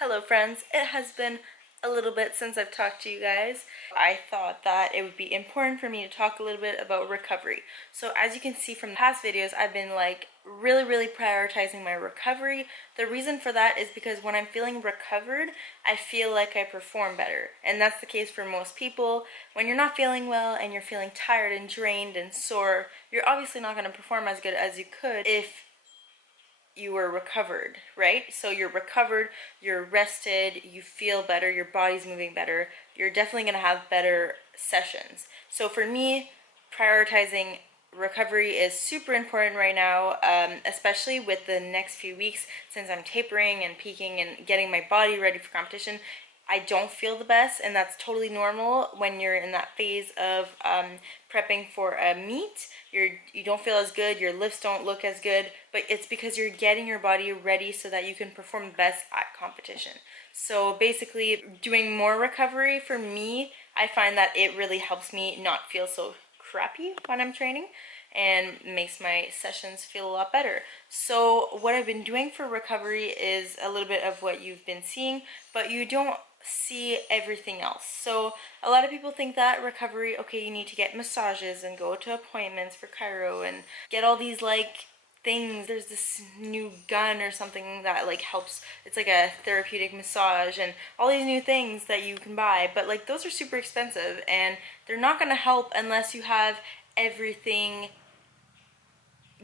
Hello friends, it has been a little bit since I've talked to you guys. I thought that it would be important for me to talk a little bit about recovery. So as you can see from past videos, I've been like really prioritizing my recovery. The reason for that is because when I'm feeling recovered, I feel like I perform better. And that's the case for most people. When you're not feeling well and you're feeling tired and drained and sore, you're obviously not going to perform as good as you could if you were recovered, right? So you're recovered, you're rested, you feel better, your body's moving better, you're definitely going to have better sessions. So for me, prioritizing recovery is super important right now, especially with the next few weeks since I'm tapering and peaking and getting my body ready for competition. I don't feel the best, and that's totally normal when you're in that phase of prepping for a meet. You don't feel as good, your lifts don't look as good, but it's because you're getting your body ready so that you can perform best at competition. So basically, doing more recovery for me, I find that it really helps me not feel so crappy when I'm training and makes my sessions feel a lot better. So what I've been doing for recovery is a little bit of what you've been seeing, but you don't see everything else. So a lot of people think that recovery, okay, you need to get massages and go to appointments for chiro and get all these like things. There's this new gun or something that like helps, it's like a therapeutic massage and all these new things that you can buy, but like those are super expensive and they're not going to help unless you have everything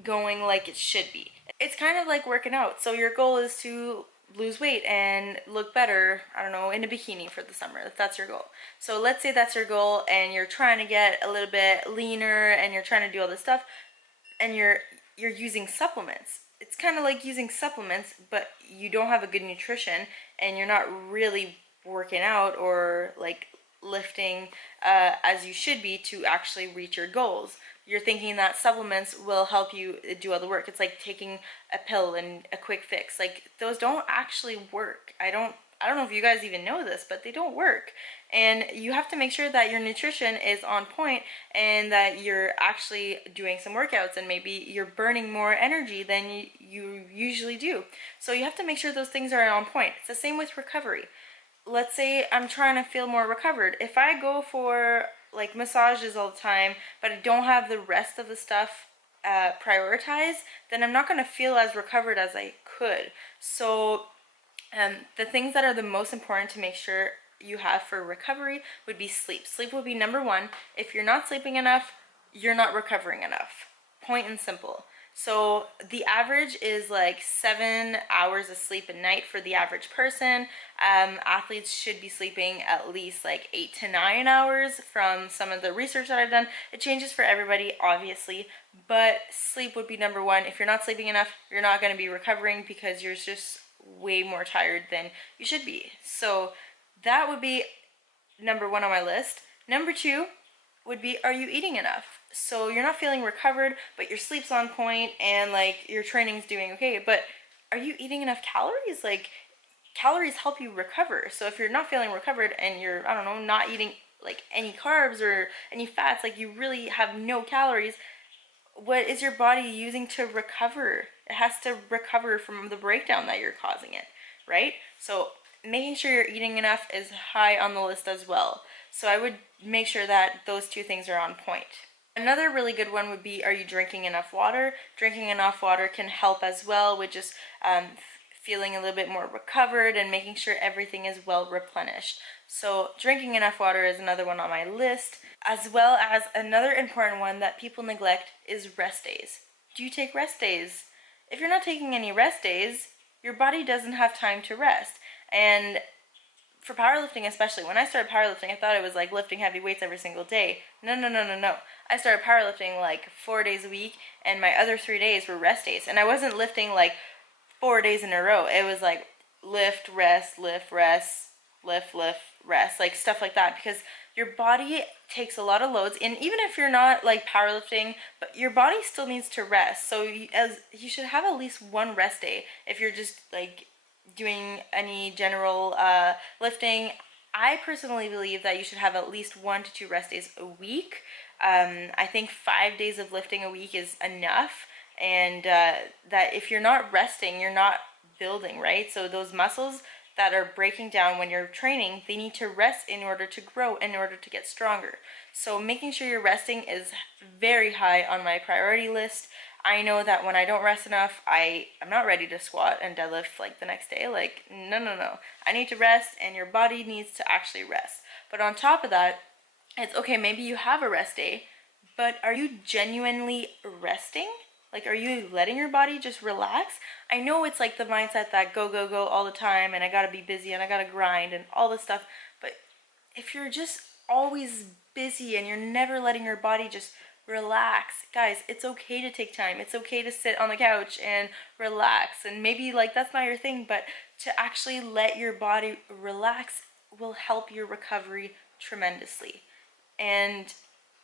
going like it should be. It's kind of like working out. So your goal is to lose weight and look better, I don't know, in a bikini for the summer, if that's your goal. So let's say that's your goal and you're trying to get a little bit leaner and you're trying to do all this stuff and you're using supplements. It's kind of like using supplements, but you don't have a good nutrition and you're not really working out or like lifting as you should be to actually reach your goals. You're thinking that supplements will help you do all the work. It's like taking a pill and a quick fix. Like those don't actually work. I don't know if you guys even know this, but they don't work. And you have to make sure that your nutrition is on point and that you're actually doing some workouts and maybe you're burning more energy than you usually do. So you have to make sure those things are on point. It's the same with recovery. Let's say I'm trying to feel more recovered. If I go for like massages all the time, but I don't have the rest of the stuff prioritized, then I'm not going to feel as recovered as I could. So the things that are the most important to make sure you have for recovery would be sleep. Sleep would be number one. If you're not sleeping enough, you're not recovering enough. Point and simple. So the average is like 7 hours of sleep a night for the average person. Athletes should be sleeping at least like 8 to 9 hours from some of the research that I've done. It changes for everybody, obviously, but sleep would be number one. If you're not sleeping enough, you're not going to be recovering because you're just way more tired than you should be. So that would be number one on my list. Number two would be, are you eating enough? So you're not feeling recovered, but your sleep's on point and like your training's doing okay, but are you eating enough calories? Like calories help you recover. So if you're not feeling recovered and you're, I don't know, not eating like any carbs or any fats, like you really have no calories, what is your body using to recover? It has to recover from the breakdown that you're causing it, right? So making sure you're eating enough is high on the list as well. So I would make sure that those two things are on point. Another really good one would be, are you drinking enough water? Drinking enough water can help as well with just feeling a little bit more recovered and making sure everything is well replenished. So drinking enough water is another one on my list, as well as another important one that people neglect is rest days. Do you take rest days? If you're not taking any rest days, your body doesn't have time to rest. And for powerlifting especially, when I started powerlifting, I thought it was like lifting heavy weights every single day. No. I started powerlifting like 4 days a week, and my other 3 days were rest days. And I wasn't lifting like 4 days in a row. It was like lift, rest, lift, rest, lift, rest, like stuff like that, because your body takes a lot of loads. And even if you're not like powerlifting, but your body still needs to rest. So you should have at least one rest day if you're just like doing any general lifting. I personally believe that you should have at least 1 to 2 rest days a week. I think 5 days of lifting a week is enough, and that if you're not resting, you're not building, right? So those muscles that are breaking down when you're training, they need to rest in order to grow, in order to get stronger. So making sure you're resting is very high on my priority list. I know that when I don't rest enough, I'm not ready to squat and deadlift like the next day. Like, no, no, no. I need to rest, and your body needs to actually rest. But on top of that, it's okay, maybe you have a rest day, but are you genuinely resting? Like, are you letting your body just relax? I know it's like the mindset that go, go, go all the time, and I gotta be busy, and I gotta grind, and all this stuff. But if you're just always busy and you're never letting your body just relax, guys, it's okay to take time. It's okay to sit on the couch and relax. And maybe like that's not your thing, but to actually let your body relax will help your recovery tremendously. And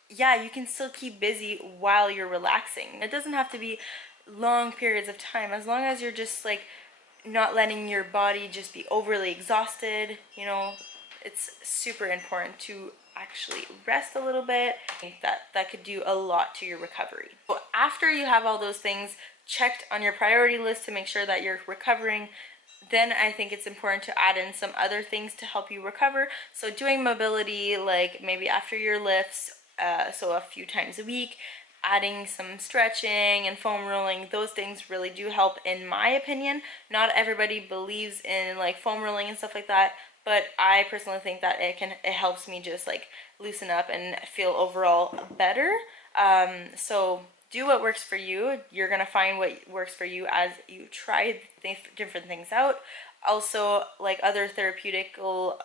yeah, you can still keep busy while you're relaxing. It doesn't have to be long periods of time, as long as you're just like not letting your body just be overly exhausted. You know, it's super important to actually rest a little bit. I think that could do a lot to your recovery. So after you have all those things checked on your priority list to make sure that you're recovering, then I think it's important to add in some other things to help you recover. So doing mobility, like maybe after your lifts, so a few times a week, adding some stretching and foam rolling, those things really do help in my opinion. Not everybody believes in like foam rolling and stuff like that, but I personally think that it helps me just like loosen up and feel overall better. So do what works for you. You're gonna find what works for you as you try different things out. Also, like other therapeutical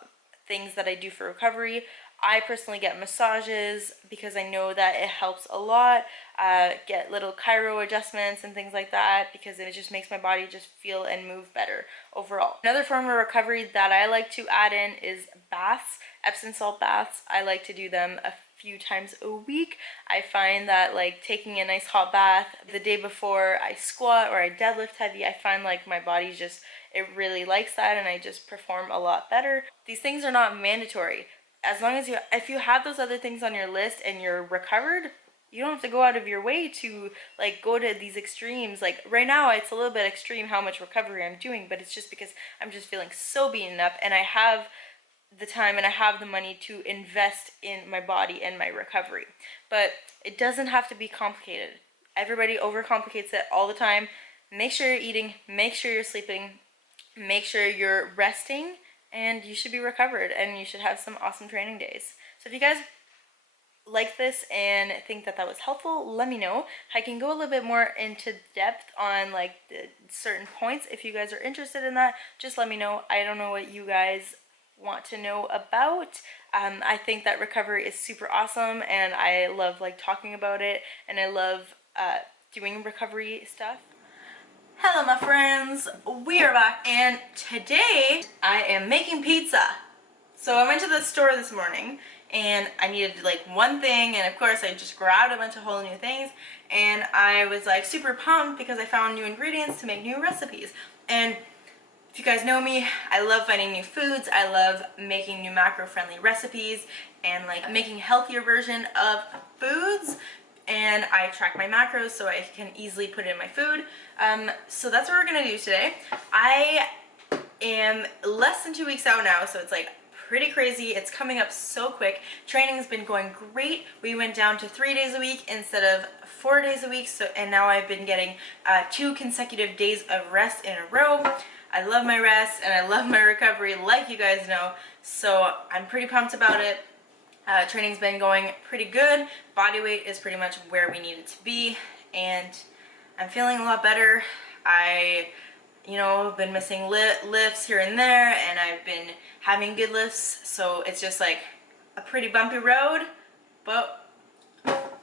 things that I do for recovery, I personally get massages because I know that it helps a lot. Get little chiro adjustments and things like that because it just makes my body just feel and move better overall. Another form of recovery that I like to add in is baths, Epsom salt baths. I like to do them a few times a week. I find that like taking a nice hot bath the day before I squat or I deadlift heavy, I find like my body just, it really likes that, and I just perform a lot better. These things are not mandatory. As long as if you have those other things on your list and you're recovered, you don't have to go out of your way to like go to these extremes. Like right now it's a little bit extreme how much recovery I'm doing, but it's just because I'm just feeling so beaten up, and I have the time and I have the money to invest in my body and my recovery. But it doesn't have to be complicated. Everybody overcomplicates it all the time. Make sure you're eating, make sure you're sleeping, make sure you're resting, and you should be recovered, and you should have some awesome training days. So if you guys like this and think that was helpful, let me know. I can go a little bit more into depth on like the certain points. If you guys are interested in that, just let me know. I don't know what you guys want to know about. I think that recovery is super awesome, and I love like talking about it, and I love doing recovery stuff. Hello my friends, we are back, and today I am making pizza. So I went to the store this morning and I needed like one thing, and of course I just grabbed a bunch of whole new things, and I was like super pumped because I found new ingredients to make new recipes. And if you guys know me, I love finding new foods, I love making new macro-friendly recipes and like making a healthier version of foods. And I track my macros so I can easily put it in my food. So that's what we're gonna do today. I am less than 2 weeks out now, so it's like pretty crazy. It's coming up so quick. Training's been going great. We went down to 3 days a week instead of 4 days a week, and now I've been getting 2 consecutive days of rest in a row. I love my rest and I love my recovery, like you guys know, so I'm pretty pumped about it. Training's been going pretty good. Body weight is pretty much where we need it to be, and I'm feeling a lot better. You know, I've been missing lifts here and there, and I've been having good lifts, so it's just like a pretty bumpy road, but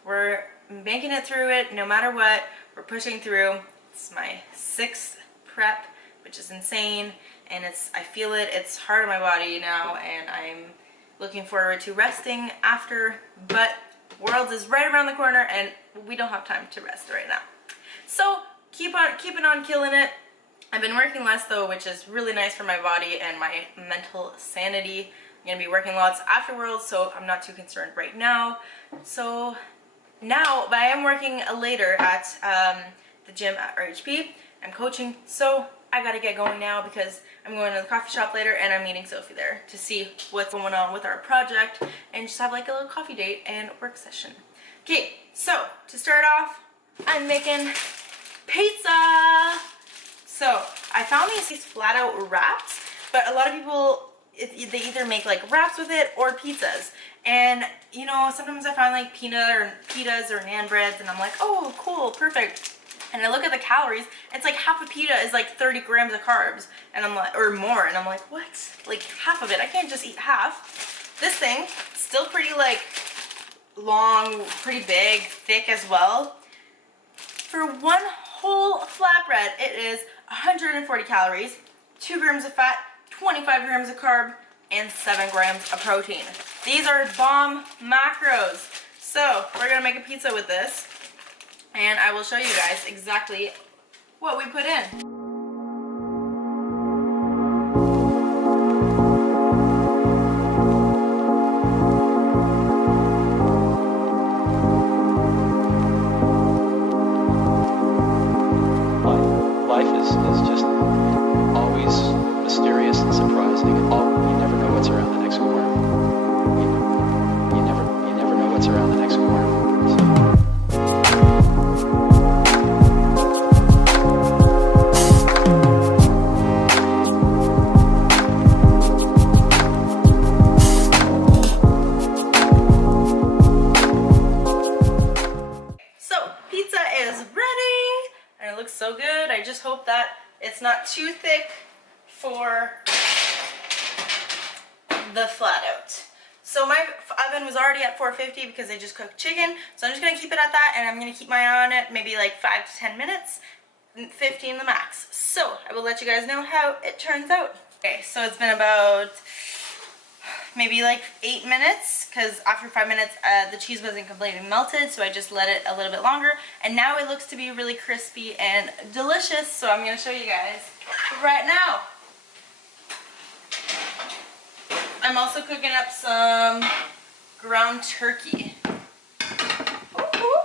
we're making it through it no matter what. We're pushing through. It's my 6th prep, which is insane, and I feel it. It's hard on my body now, and I'm looking forward to resting after, but Worlds is right around the corner and we don't have time to rest right now. So keeping on killing it. I've been working less though, which is really nice for my body and my mental sanity. I'm gonna be working lots after Worlds, so I'm not too concerned right now. So now, but I am working later at the gym at RHP. I'm coaching, so I gotta get going now because I'm going to the coffee shop later and I'm meeting Sophie there to see what's going on with our project and just have like a little coffee date and work session. Okay, so to start off, I'm making pizza. So I found these FLATOUT wraps, but a lot of people, they either make like wraps with it or pizzas. And you know, sometimes I find like pitas or naan breads and I'm like, oh cool, perfect. And I look at the calories, it's like half a pita is like 30 grams of carbs, and I'm like, or more, and I'm like, what? Like half of it, I can't just eat half. This thing, still pretty like long, pretty big, thick as well. For one whole flatbread, it is 140 calories, 2 grams of fat, 25 grams of carb, and 7 grams of protein. These are bomb macros. So we're gonna make a pizza with this. And I will show you guys exactly what we put in. Life is just always mysterious and surprising. You never know what's around the next corner. You never know what's around the next corner. So good. I just hope that it's not too thick for the FLATOUT. So my oven was already at 450 because I just cooked chicken. So I'm just going to keep it at that, and I'm going to keep my eye on it maybe like 5 to 10 minutes, 15 the max. So I will let you guys know how it turns out. Okay, so it's been about maybe like 8 minutes, because after 5 minutes the cheese wasn't completely melted, so I just let it a little bit longer, and now it looks to be really crispy and delicious. So I'm going to show you guys right now. I'm also cooking up some ground turkey. Ooh.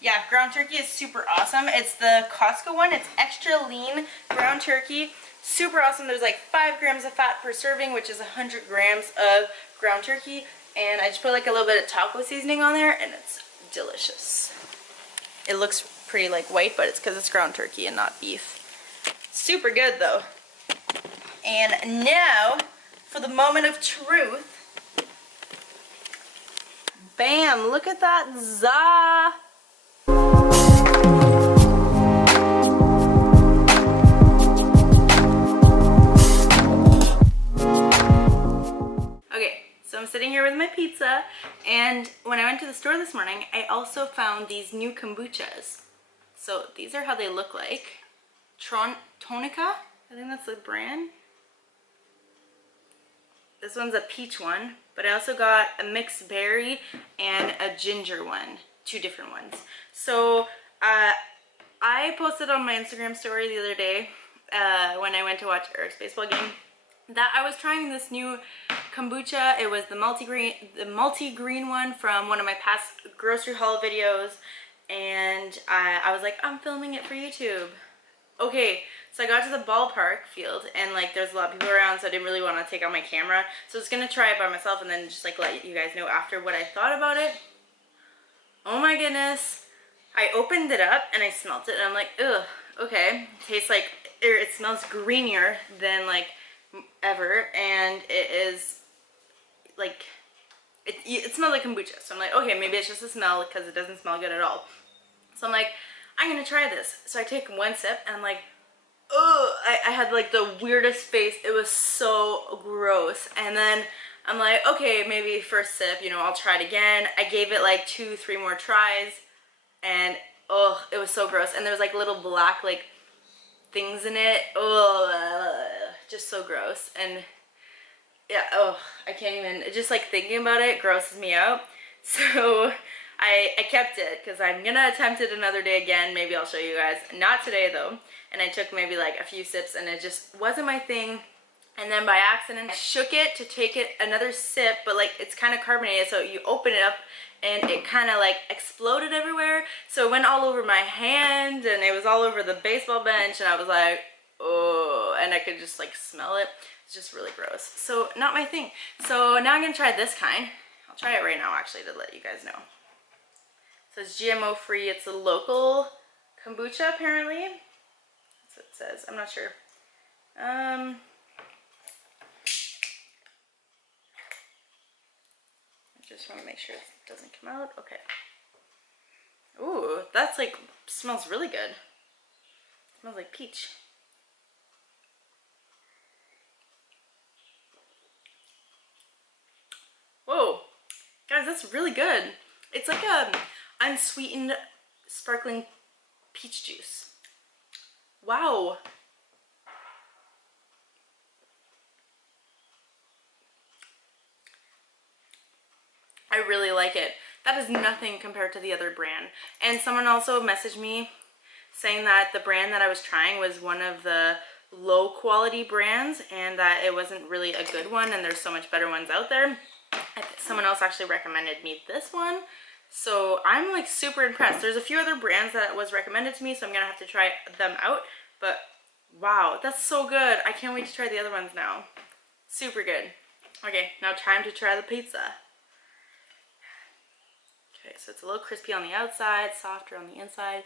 Yeah, ground turkey is super awesome. It's the Costco one. It's extra lean ground turkey. Super awesome. There's like 5 grams of fat per serving, which is 100 grams of ground turkey. And I just put like a little bit of taco seasoning on there, and it's delicious. It looks pretty like white, but it's because it's ground turkey and not beef. Super good though. And now for the moment of truth. Bam! Look at that za! I'm sitting here with my pizza, and when I went to the store this morning, I also found these new kombuchas. So these are how they look like. Tonica, I think that's the brand. This one's a peach one, but I also got a mixed berry and a ginger one, 2 different ones. So I posted on my Instagram story the other day when I went to watch Eric's baseball game that I was trying this new kombucha. It was the multi-green one from one of my past grocery haul videos, and I was like, I'm filming it for YouTube. Okay, so I got to the ballpark field, and like there's a lot of people around, so I didn't really want to take out my camera, so I was gonna try it by myself and then just like let you guys know after what I thought about it. Oh my goodness. I opened it up and I smelled it, and I'm like, ugh, okay, it tastes like, or it smells greenier than like ever, and it is like, it smells like kombucha. So I'm like, okay, maybe it's just a smell because it doesn't smell good at all. So I'm like, I'm gonna try this. So I take 1 sip and I'm like, ugh, I had like the weirdest face. It was so gross. And then I'm like, okay, maybe first sip, you know, I'll try it again. I gave it like 2-3 more tries, and oh, it was so gross. And there was like little black like things in it. Oh, just so gross. And yeah, oh, I can't even, just like thinking about it grosses me out. So I kept it because I'm gonna attempt it another day again. Maybe I'll show you guys. Not today though. And I took maybe like a few sips, and it just wasn't my thing. and then by accident I shook it to take it another sip, but like it's kind of carbonated, so you open it up and it kind of like exploded everywhere. So it went all over my hand and it was all over the baseball bench, and I was like, oh, and I could just like smell it. It's just really gross. So not my thing. So now I'm gonna try this kind. I'll try it right now actually to let you guys know. So it's GMO free. It's a local kombucha apparently. That's what it says. I'm not sure. I just want to make sure it doesn't come out. Okay. Ooh, that's like, smells really good. It smells like peach. Whoa, guys, that's really good. It's like a unsweetened sparkling peach juice. Wow. I really like it. That is nothing compared to the other brand. And someone also messaged me saying that the brand that I was trying was one of the low quality brands and that it wasn't really a good one, and there's so much better ones out there. Someone else actually recommended me this one, so I'm like super impressed. There's a few other brands that was recommended to me, so I'm gonna have to try them out, but wow, that's so good. I can't wait to try the other ones now. Super good. Okay, now time to try the pizza. Okay, so it's a little crispy on the outside, softer on the inside.